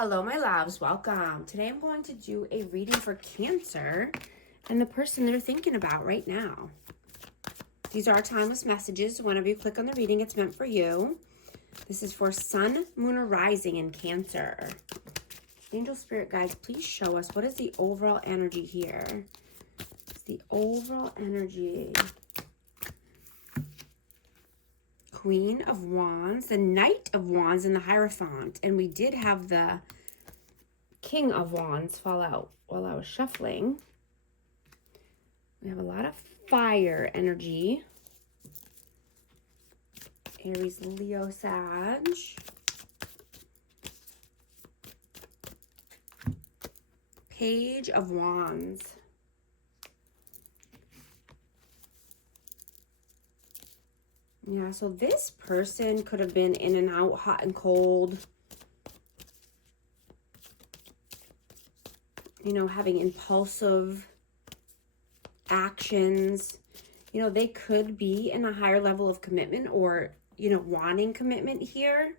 Hello, my loves. Welcome. Today I'm going to do a reading for Cancer and the person they're thinking about right now. These are timeless messages. Whenever you click on the reading, it's meant for you. This is for Sun, Moon, or Rising in Cancer. Angel Spirit Guides, please show us what is the overall energy here. It's the overall energy. Queen of Wands, the Knight of Wands, and the Hierophant. And we did have the King of Wands fall out while I was shuffling. We have a lot of fire energy. Aries, Leo, Sag. Page of Wands. Yeah, so this person could have been in and out, hot and cold. You know, having impulsive actions. You know, they could be in a higher level of commitment or, you know, wanting commitment here.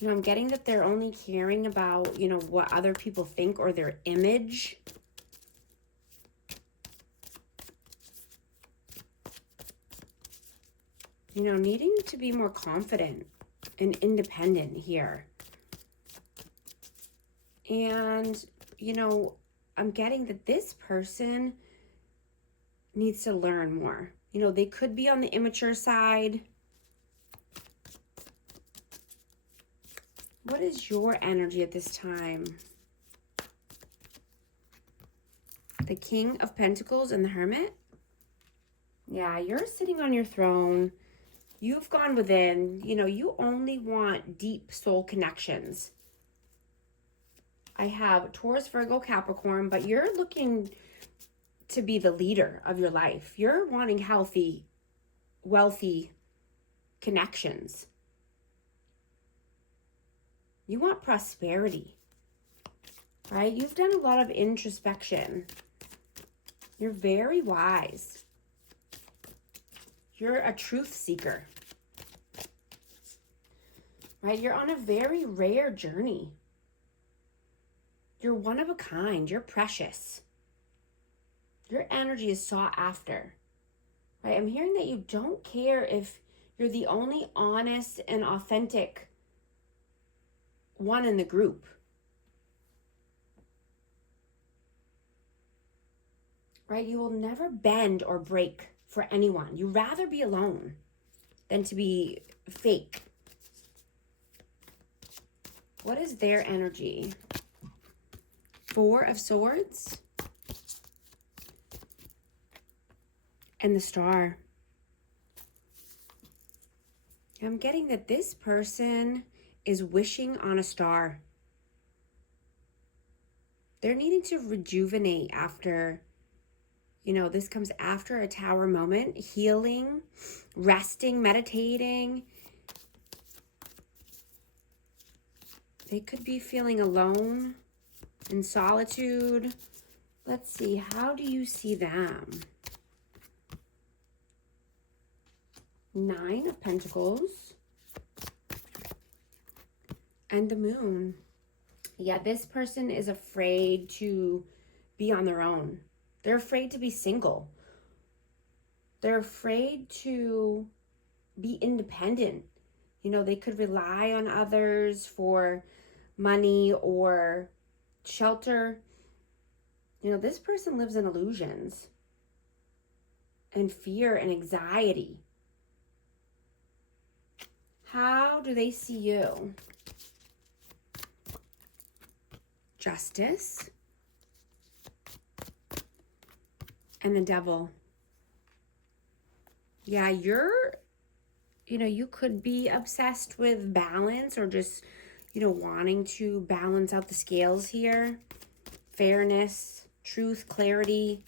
You know, I'm getting that they're only caring about, you know, what other people think or their image. You know, needing to be more confident and independent here. And, you know, I'm getting that this person needs to learn more. You know, they could be on the immature side. What is your energy at this time? The King of Pentacles and the Hermit. Yeah, you're sitting on your throne. You've gone within. You know, you only want deep soul connections. I have Taurus, Virgo, Capricorn, but you're looking to be the leader of your life. You're wanting healthy, wealthy connections. You want prosperity, right? You've done a lot of introspection. You're very wise. You're a truth seeker, right? You're on a very rare journey. You're one of a kind. You're precious. Your energy is sought after, right? I'm hearing that you don't care if you're the only honest and authentic one in the group. Right? You will never bend or break for anyone. You'd rather be alone than to be fake. What is their energy? Four of Swords and the Star. I'm getting that this person is wishing on a star. They're needing to rejuvenate after, you know, this comes after a Tower moment, healing, resting, meditating. They could be feeling alone, in solitude. Let's see, how do you see them? Nine of Pentacles and the Moon. Yeah, this person is afraid to be on their own. They're afraid to be single. They're afraid to be independent. You know, they could rely on others for money or shelter. You know, this person lives in illusions and fear and anxiety. How do they see you? Justice and the Devil. Yeah, you could be obsessed with balance or just, you know, wanting to balance out the scales here. Fairness, truth, clarity.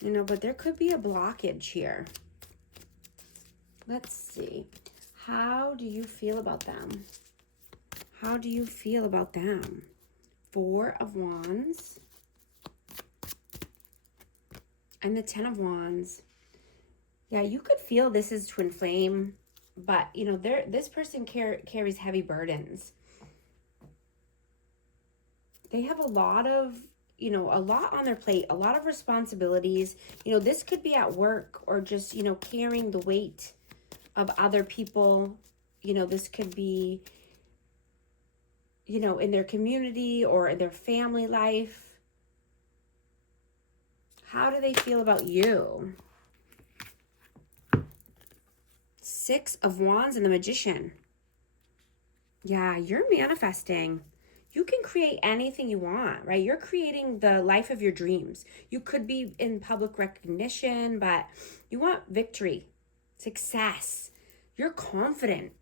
You know, but there could be a blockage here. Let's see. How do you feel about them? How do you feel about them? Four of Wands and the Ten of Wands. Yeah, you could feel this is twin flame, but you know, this person carries heavy burdens. They have a lot of, you know, a lot on their plate, a lot of responsibilities. You know, this could be at work or just, you know, carrying the weight of other people. You know, this could be, you know, in their community or in their family life. How do they feel about you? Six of Wands and the Magician. Yeah, you're manifesting. You can create anything you want, right? You're creating the life of your dreams. You could be in public recognition, but you want victory, success. You're confident.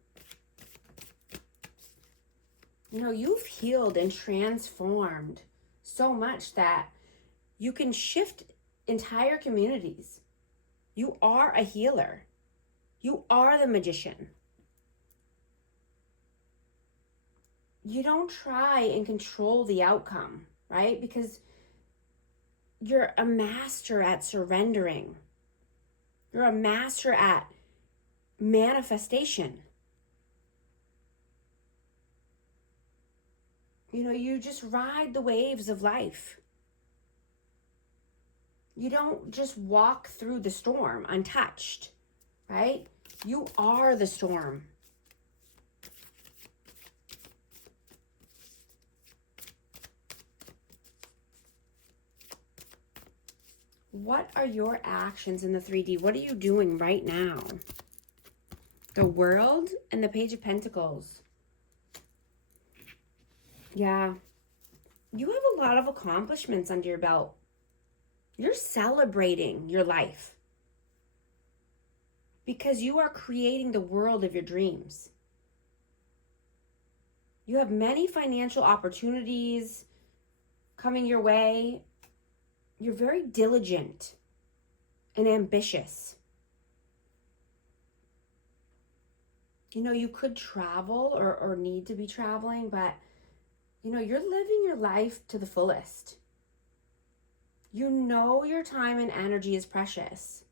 You know, you've healed and transformed so much that you can shift entire communities. You are a healer. You are the magician. You don't try and control the outcome, right? Because you're a master at surrendering. You're a master at manifestation. You know, you just ride the waves of life. You don't just walk through the storm untouched, right? You are the storm. What are your actions in the 3D? What are you doing right now? The World and the Page of Pentacles. Yeah. You have a lot of accomplishments under your belt. You're celebrating your life because you are creating the world of your dreams. You have many financial opportunities coming your way. You're very diligent and ambitious. You know, you could travel or need to be traveling, but, you know, you're living your life to the fullest. You know your time and energy is precious,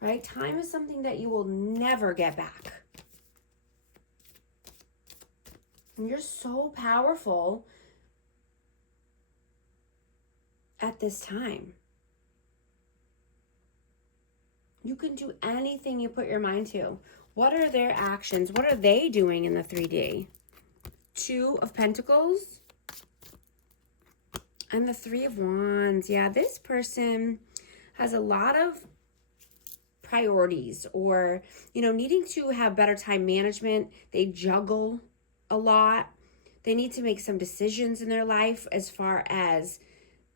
right? Time is something that you will never get back. And you're so powerful at this time. You can do anything you put your mind to. What are their actions? What are they doing in the 3D? Two of Pentacles and the Three of Wands. Yeah, this person has a lot of priorities or, you know, needing to have better time management. They juggle a lot. They need to make some decisions in their life as far as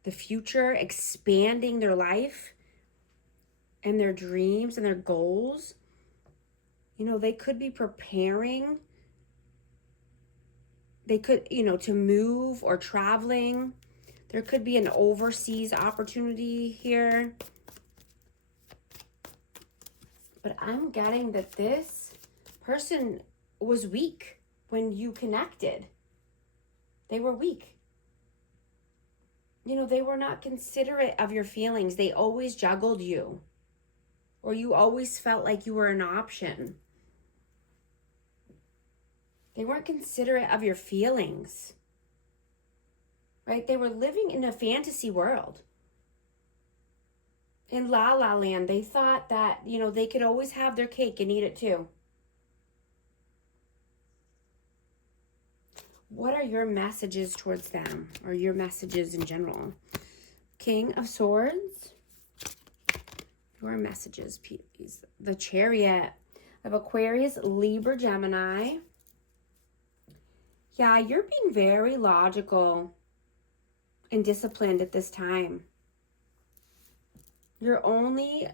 the future, expanding their life and their dreams and their goals. You know, they could be preparing. They could, you know, to move or traveling. There could be an overseas opportunity here. But I'm getting that this person was weak when you connected. They were weak. You know, they were not considerate of your feelings. They always juggled you. Or you always felt like you were an option. They weren't considerate of your feelings. Right? They were living in a fantasy world. In La La Land, they thought that, you know, they could always have their cake and eat it too. What are your messages towards them, or your messages in general? King of Swords. Your messages, please. The Chariot of Aquarius, Libra, Gemini. Yeah, you're being very logical and disciplined at this time. You're only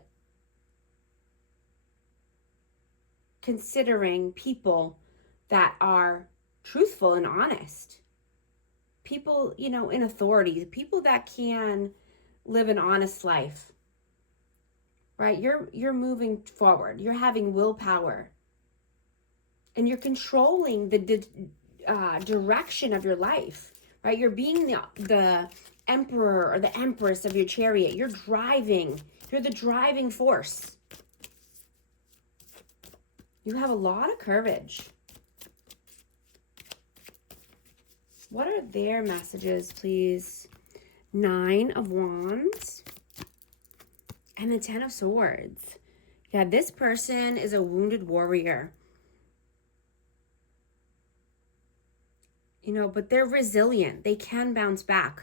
considering people that are truthful and honest. People, you know, in authority. People that can live an honest life. Right? You're moving forward. You're having willpower. And you're controlling the direction of your life. Right? You're being the emperor or the empress of your chariot. You're driving. You're the driving force. You have a lot of courage. What are their messages, please? 9 of Wands and the 10 of Swords. Yeah, this person is a wounded warrior. You know, but they're resilient. They can bounce back.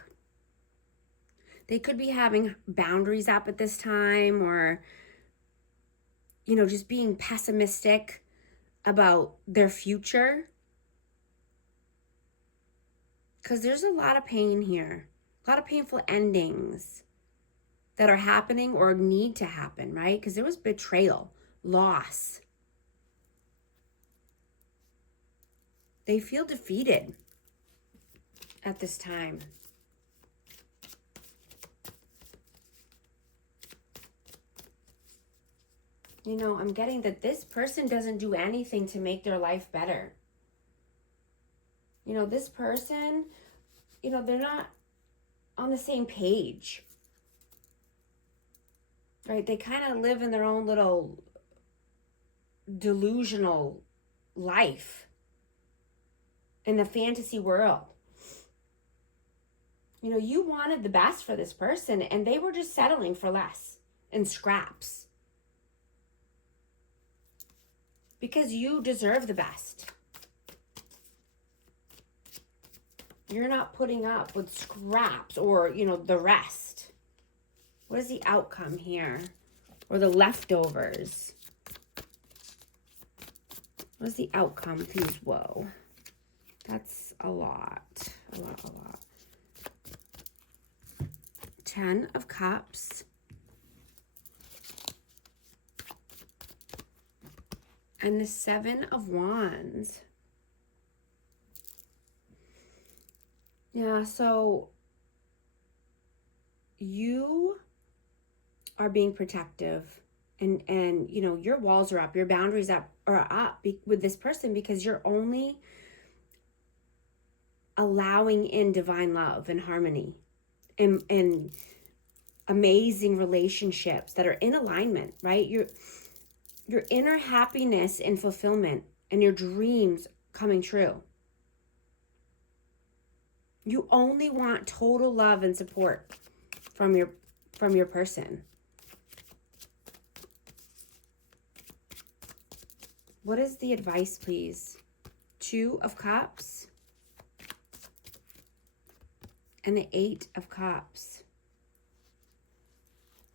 They could be having boundaries up at this time, or, you know, just being pessimistic about their future. Because there's a lot of pain here. A lot of painful endings that are happening or need to happen, right? Because there was betrayal, loss. They feel defeated at this time. You know, I'm getting that this person doesn't do anything to make their life better. You know, this person, you know, they're not on the same page. Right? They kind of live in their own little delusional life in the fantasy world. You know, you wanted the best for this person and they were just settling for less and scraps. Because you deserve the best. You're not putting up with scraps or, you know, the rest. What is the outcome here? Or the leftovers? What is the outcome, please? Whoa. That's a lot. A lot. 10 of Cups. And the 7 of Wands. Yeah, so you are being protective and you know, your walls are up, your boundaries are up with this person because you're only allowing in divine love and harmony and amazing relationships that are in alignment, right? Your inner happiness and fulfillment and your dreams coming true. You only want total love and support from your person. What is the advice, please? 2 of Cups and the 8 of Cups.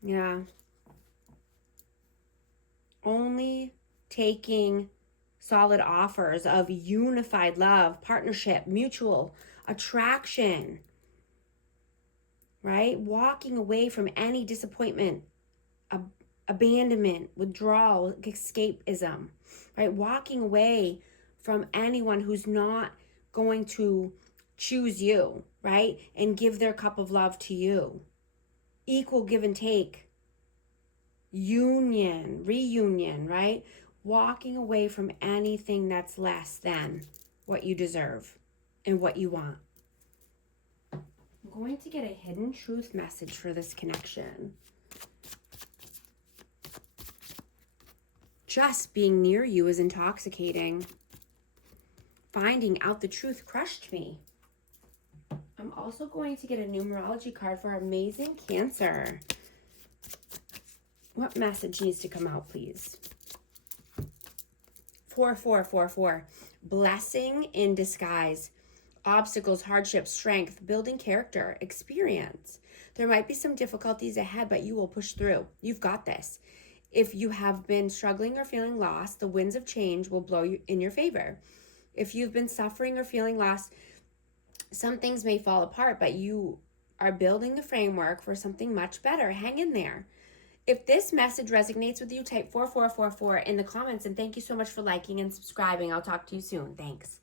Yeah. Only taking solid offers of unified love, partnership, mutual attraction, right? Walking away from any disappointment, abandonment, withdrawal, escapism, right? Walking away from anyone who's not going to choose you, right? And give their cup of love to you. Equal give and take. Union, reunion, right? Walking away from anything that's less than what you deserve and what you want. I'm going to get a hidden truth message for this connection. Just being near you is intoxicating. Finding out the truth crushed me. I'm also going to get a numerology card for amazing Cancer. What message needs to come out, please? 4. Blessing in disguise. Obstacles, hardships, strength, building character, experience. There might be some difficulties ahead, but you will push through. You've got this. If you have been struggling or feeling lost, the winds of change will blow you in your favor. If you've been suffering or feeling lost, some things may fall apart, but you are building the framework for something much better. Hang in there. If this message resonates with you, type 4444 in the comments. And thank you so much for liking and subscribing. I'll talk to you soon. Thanks.